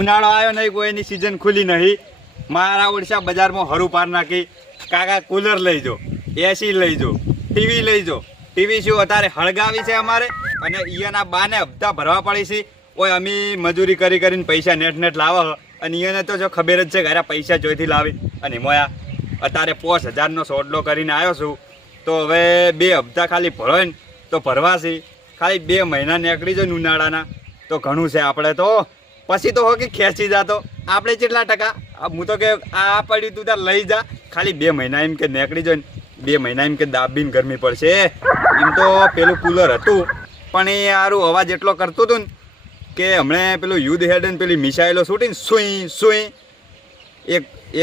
ઉનાળો આવ્યો નહીં, કોઈની સિઝન ખુલી નહીં, મારા ઓડિશા બજારમાં હરું પાર નાખી કાકા કુલર લઈ જો, એસી લઈ જો, ટીવી લઈ જો. ટીવી શું અત્યારે હળગાવી છે અમારે, અને ઈયાના બાને હપ્તા ભરવા પડી છે. ઓય અમે મજૂરી કરી કરીને પૈસા નેટ લાવો, અને ઈયાને તો જો ખબર જ છે કે પૈસા જોઈથી લાવી. અને મોયા અત્યારે 5000નો સોડલો કરીને આવ્યો છું. તો હવે 2 હપ્તા ખાલી ભરો ને તો ભરવા છે. ખાલી 2 મહિના નીકળી જાય ઉનાળાના તો ઘણું છે. આપણે તો પછી તો હો કે ખેંચી જાતો આપણે કેટલા ટકા. હું તો કે આ પડ્યું તું તાર લઈ જા, ખાલી 2 મહિના એમ કે નીકળી જાય ને 2 મહિના એમ કે દાબીને ગરમી પડશે. એમ તો પેલું કુલર હતું પણ એ સારું અવાજ એટલો કરતું હતું ને કે હમણાં પેલું યુદ્ધ હેડ ને પેલી મિસાઇલો છૂટીને સુઈ સુઈ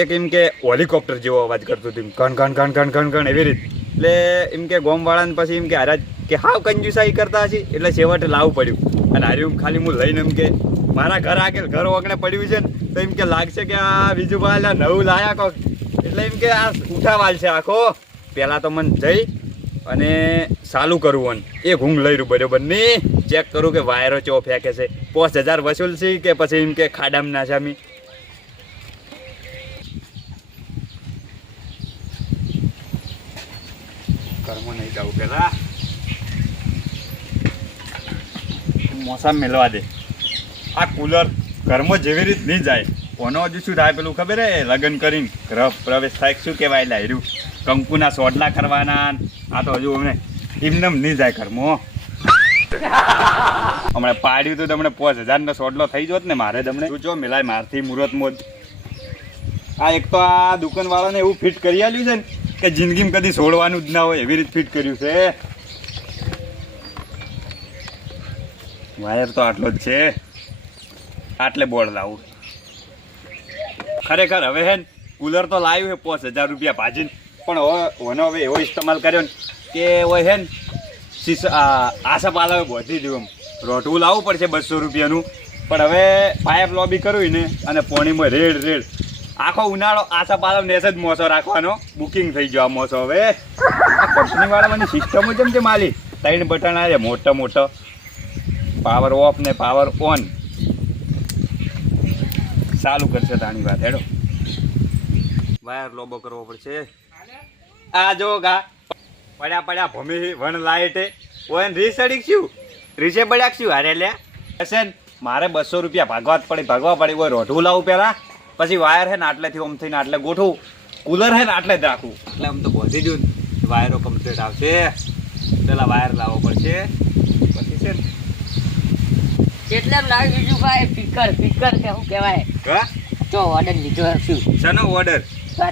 એક એમ કે હેલિકોપ્ટર જેવો અવાજ કરતું હતું, ઘણ ઘણ ઘણ ઘણ ઘણ ઘણ એવી રીતે. એટલે એમ કે ગોમવાળાને પછી એમ કે હારા કે હાવ કંજુસાઈ કરતા હશે, એટલે છેવટે લાવવું પડ્યું. અને હાર્યું ખાલી હું લઈને એમ કે મારા ઘર આગળ ઘર ઓગણે પડ્યું છે ને તો એમ કે લાગશે કે આ બીજું ભાઈ નવું લાયા કોક, એટલે એમ કે આ ઉઠાવાલ છે આખો. પહેલાં તો મને જઈ અને ચાલુ કરવું અને એક ઊંઘ લઈ રહ્યું બરાબર નહીં, ચેક કરું કે વાયરો ચો ફેંકે છે, 5000 વસૂલ છે કે પછી એમ કે ખાડામાં ના જામી. કર્મો નહીં જવું પેલા મોસમ મેળવા દે. આ કુલર ઘરમાં જેવી રીત નહીં જાય, કોનો હજુ શું થાય પેલું ખબર હે, લગ્ન કરીને ગ્રહ પ્રવેશ થાય શું કહેવાય લાયરું કંકુના સોડલા કરવાના. આ તો હજુ અમને એમને નહીં જાય ઘરમાં. હમણાં પાડ્યું તો તમને 5000નો સોડલો થઈ જોત ને મારે તમને તું જો મેલાય મારથી મુહૂર્ત મોજ. આ એક તો આ દુકાનવાળાને એવું ફિટ કરી આલ્યું છે ને કે જિંદગીમાં કદી છોડવાનું જ ના હોય એવી રીતે ફિટ કર્યું છે. વાયર તો આટલો જ છે, આટલે બોર્ડ લાવું ખરેખર. હવે હે કુલર તો લાવ્યું છે 5000 રૂપિયા ભાજીને, પણ હવે એવો ઇસ્તેમાલ કર્યો ને કે હોય હે ને આશા પાલાવે બોધી દઉં. રોટવું લાવવું પડશે 200 રૂપિયાનું, પણ હવે પાઇપ લોબી કરવી ને અને પોણીમાં રેડ આખો ઉનાળો આશા પાલવ નેસ જ મોસો રાખવાનો. બુકિંગ થઈ ગયો આ મોસો. હવે આ કંપનીવાળા મને સિસ્ટમ જ છે માલી 3 બટન આવે મોટો પાવર ઓફ ને પાવર ઓન. ચાલુ કરશે તાણી વાત હેડો. વાયર લોબો કરવો પડશે. આ જો ગા પડ્યા ભમી વણ લાઈટે ઓન રીસડી શું રીસે પડ્યા શું હારે લ્યા હશે ને. મારે 200 રૂપિયા ભાગવા પડે કોઈ રોઢવું લાવું પહેલાં, પછી વાયર હે ને આટલેથી ઓમ થઈને આટલે ગોઠવું, કુલર હે ને આટલે જ રાખવું. એટલે આમ તો બોધી દઉં ને વાયરો કમ્પ્લીટ આવશે. પેલા વાયર લાવવો પડશે પછી છે ને કેટલામ લાવી બીજું ભાઈ સ્પીકર કે શું કહેવાય. હા તો ઓર્ડર લીધો શું શાનો ઓર્ડર?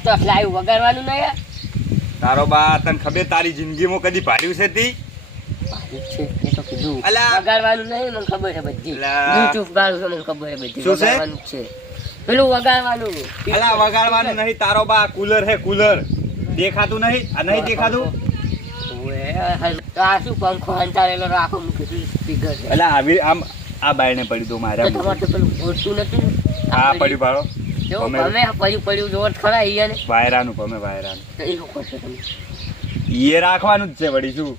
તો લાઈવ વગાડવાનું નહીં યાર. તારો બા તને ખબર તારી જિંદગીમાં કદી ભાડ્યું છે તી? એ તો કીધું અલા વગાડવાનું નહીં, મને ખબર છે બધી. અલા. યુટ્યુબ ગાળું છે મને ખબર છે બધી. શું છે? વગાડવાનું જ છે પેલું વગાડવાનું. અલા વગાડવાનું નહીં, તારો બા કુલર હે કુલર. દેખાતું નહીં? આ નહીં દેખાતું? તો આ શું પંખો હંતારેલો રાખો મૂકી સ્પીકર છે. અલા આવી આમ આ બાયણે પડ્યું તું મારે. તમારે તો પેલું ઓળતું નતું. હા પડ્યું ભાડો જો ગમે પડ્યું જોર ખરા અહીંયા ને વાયરાનું ગમે વાયરાનું તો એ લોકો છે તમે એ રાખવાનું જ છે વળી શું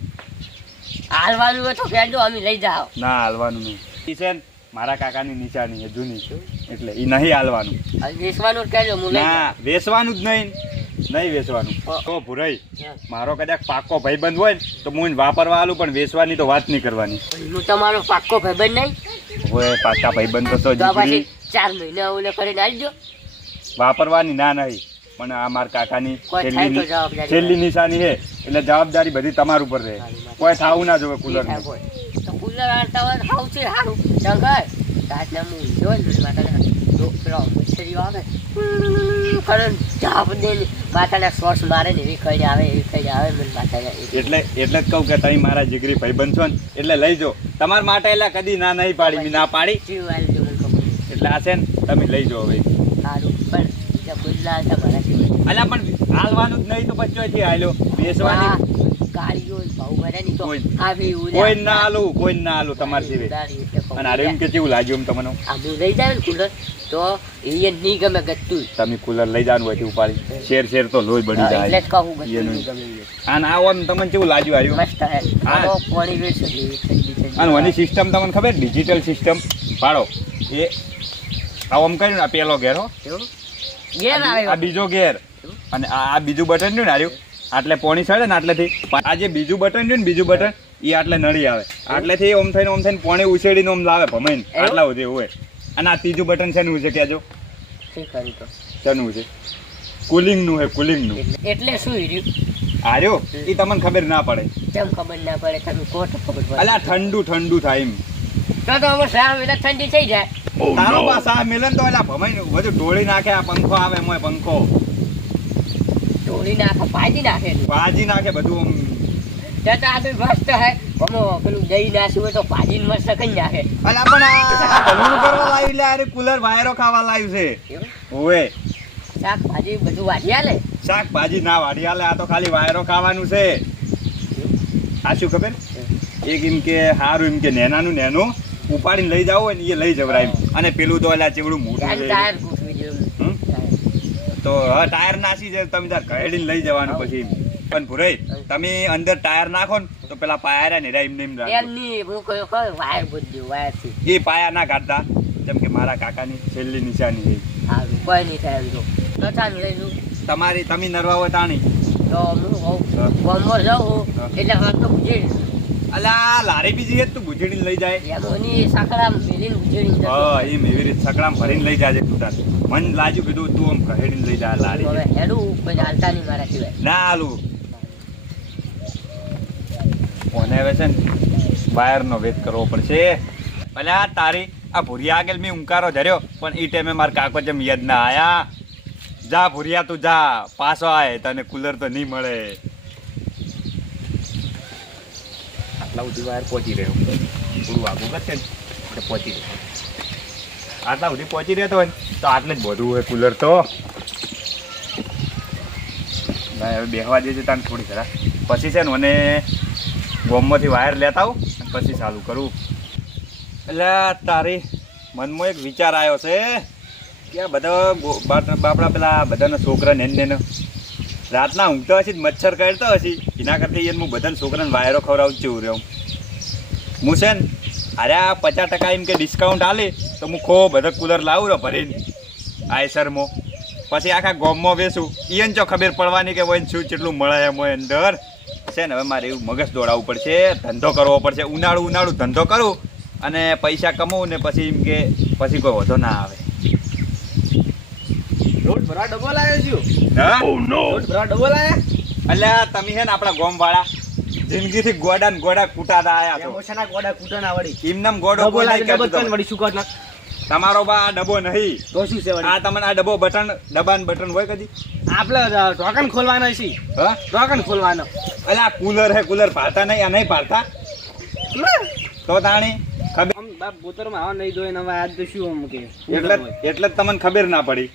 હાલવાનું હોય તો કહેજો અમે લઈ જાઓ. ના હાલવાનું નહીં. ઈ છે ને મારા કાકાની નિશાની છે જૂની, એટલે એ નહીં હાલવાનું. વેચવાનું જ કહેજો હું લઈ ના જાઉં. વેચવાનું જ નહીં વેચવાનું. તો ભુરાઈ મારો કદાચ પાક્કો ભાઈબંધ હોય ને તો હું એને વાપરવા આલું, પણ વેચવાની તો વાત નહીં કરવાની. હું તમારો પાક્કો ભાઈબંધ નહીં હોય પાક્કા ભાઈબંધ તો તો પછી જીગરી 4 મહિના ઓલે કરીને આવજો. વાપરવાની ના નહીં, પણ આ મારા કાકાની કોઈ થાય તો જવાબદારી છેલ્લી નિશાની છે, એટલે જવાબદારી બધી તમારા ઉપર રહે. કોઈ થાવું ના જોવે કુલર થાય કોઈ. તો કુલર આડતા હોય તો ખાવું છે સારું શંકર રાતના હું જોઈ માતાના મચ્છરીઓ આવે કરે જાપ દે માતાના શ્વાસ મારે ને એવી ખાઈ આવે મને માતાના. એટલે જ કહું કે તમે મારા જીગરી ભાઈબંધ છો ને એટલે લઈ જાઓ. તમારા માટે એટલે કદી ના નહીં પાડી, મેં ના પાડી. જીવ આવી જો મને ખબર. એટલે આ છે ને તમે લઈ જાઓ હવે. સારું પણ બીજા કુલર આવતા મારા જીવ અલા પણ હાલવાનું જ નહીં તો બચ્ચોથી હાલ્યો બેસવાની. ગાડીઓ ભાવ ભરે ની તો કોઈ આવી કોઈ ના હાલું તમારી સિવાય. અને આરે એમ કે કેવું લાગ્યું એમ તમને? આ લઈ જાય ને કુલર તો એ નહીં ગમે ગતું. તમે કુલર લઈ જવાનું હોય ઉપાડી શેર તો લોહી બની જાય. એટલે જ કહું ગતું નહીં ગમે. અને આ ઓમ તમને કેવું લાગ્યું હાર્યું? મસ્ત હે. આનો પાણી વેચ અને ઓની સિસ્ટમ તમને ખબર ડિજિટલ સિસ્ટમ પાડો એ આ આમ કર્યું ને આ પેલો ઘેર હો એવું ઘેર આ આવ્યો બીજો ઘેર અને આ બીજું બટન રહ્યું ને આર્યું આટલે પોણી ચડે ને આટલેથી આ જે બીજું બટન રહ્યું ને બીજું બટન એ આટલે નળી આવે આટલેથી ઓમ થઈને પોણી ઉછેડીને ઓમ લાવે ભમાઈને આટલા સુધી હોય અને આ ત્રીજું બટન શેનું છે કહેજો શું કર્યું તો શેનું છે કુલિંગનું હે કુલિંગનું એટલે શું રહ્યું આર્યો એ તમને ખબર ના પડે કેમ ખબર ના પડે તમે કોટ ખબર પડે અલા ઠંડુ ઠંડુ થાય એમ તો હવે સાવ એટલે ઠંડી થઈ જાય તારો પાસ આ મિલન તો એલા ભમાઈને બધું ઢોળી નાખે આ પંખો આવે મોય પંખો ઢોળી નાખે ભાજી નાખે ભાજી નાખે બધું આમ ત્યાં તો આ તો મસ્ત હે ગમો પેલું દહીં નાખ્યું હોય તો ભાજી મસ્ત કઈ નાખે અલા પણ આ ભલું કરવા લાવી લે અરે કુલર વાયરો ખાવા લાવ્યું છે ઓએ શાકભાજી બધું વાઢી આલે શાકભાજી ના વાઢી આલે આ તો ખાલી વાયરો ખાવાનું છે આ શું ખબર એક એમ કે હારું એમ કે નેનું ઉપાડીને લઈ જાવ હોય ને એ લઈ જવરાય એમ. અને પેલું તો એલા ચેવડું મોટું છે ટાયર ગોઠવી દેવું હમ? તો હા ટાયર નાસી જાય તમે તાર ઘરેડીને લઈ જવાનું પછી પણ ભુરાઈ તમે અંદર ટાયર નાખો ને તો પેલા પાયા ને એમ રાખો એમની હું કયો વાયર બદલ્યું વાયર થી એ પાયા ના કાઢતા જેમ કે મારા કાકાની છેલ્લી નિશાની છે સારું કોઈ નહીં થાય એમ તો ચાલુ લઈ લઉં તમારી તમે નરવા હોય તાણી તો હું ગમો જાઉં એટલે હાથ તો ઉજેડી અલા લારી બીજી તું ગુજડીને લઈ જાય એની સાંકળા મેલીને ઉજેડી હા એમ એવી રીતે સકડામ ભરીને લઈ જાજે તું તાર મન લાજુ કીધું તું આમ ઘરેડીને લઈ જા લારી હવે હેડું કોઈ હાલતા નહીં મારા સિવાય ના આલું કોને હવે છે ને વાયરનો વેત કરવો પડશે ભલે આ તારી આ ભૂરિયા આગળ મેં ઉંકારો ધર્યો પણ એ ટાઈમે મારા કાકો જેમ યાદ ના આયા જા ભૂરિયા તું જા પાછો આય તને કુલર તો નહીં મળે આટલા સુધી વાયર પહોંચી રહ્યો થોડું વાગું કરશે ને એટલે પહોંચી રહ્યો આટલા સુધી પહોંચી રહેતો હોય ને તો આટલે જ બધું હોય કુલર તો ના હવે બેહવા દેજો તને થોડી ખરા પછી છે ને મને ગોમમાંથી વાયર લેતા આવું અને પછી ચાલુ કરું એટલે તારી મનમાં એક વિચાર આવ્યો છે કે આ બધા બાપડા પેલા બધાના છોકરા ને રાતના ઊંઘતા હશે મચ્છર કાઢતા હશે એના કરતા એને હું બધાના છોકરાને વાયરો ખવડાવું છું રહ્યો હું છે ને અરે આ 50% એમ કે ડિસ્કાઉન્ટ આલે તો હું ખો બધા કુલર લાવું રહ્યો ભરીને આયસરમાં પછી આખા ગોમમાં વેચું એને જો ખબર પડવાની કે હોય શું કેટલું મળે એમ હોય અંદર છે ને હવે મારે એવું મગજ દોડાવવું પડશે ધંધો કરવો પડશે ઉનાળું ધંધો કરું અને પૈસા કમાવું ને પછી એમ કે પછી કોઈ વધો ના આવે રોડ ભરા ડબો લાવ્યો છું હા રોડ ભરા ડબો લાયા એટલે તમે છે ને આપણા ગોમવાળા જિંદગીથી ગોડા ને ગોડા કૂટાતા આયા છો મોછાના ગોડા કૂટના વળી એમનેમ ગોડો ડબો કોઈ નહીં લાવી ડબો કહેતું કન વળી શું કર નાખ તમારો બા આ ડબ્બો નહીં તો શું છે વળી આ તમને આ ડબ્બો ડબ્બાન બટન હોય કદી આપણે ઢોકણ ખોલવાનો છે હા ઢોકણ ખોલવાનો એટલે આ કુલર હે કુલર પાડતા નહીં આ નહીં પાડતા તો તાણી ખબર આમ બાપ બોતરમાં આવા નહીં જોઈને હવે આજ તો શું આમ કે એટલે જ તમને ખબર ના પડી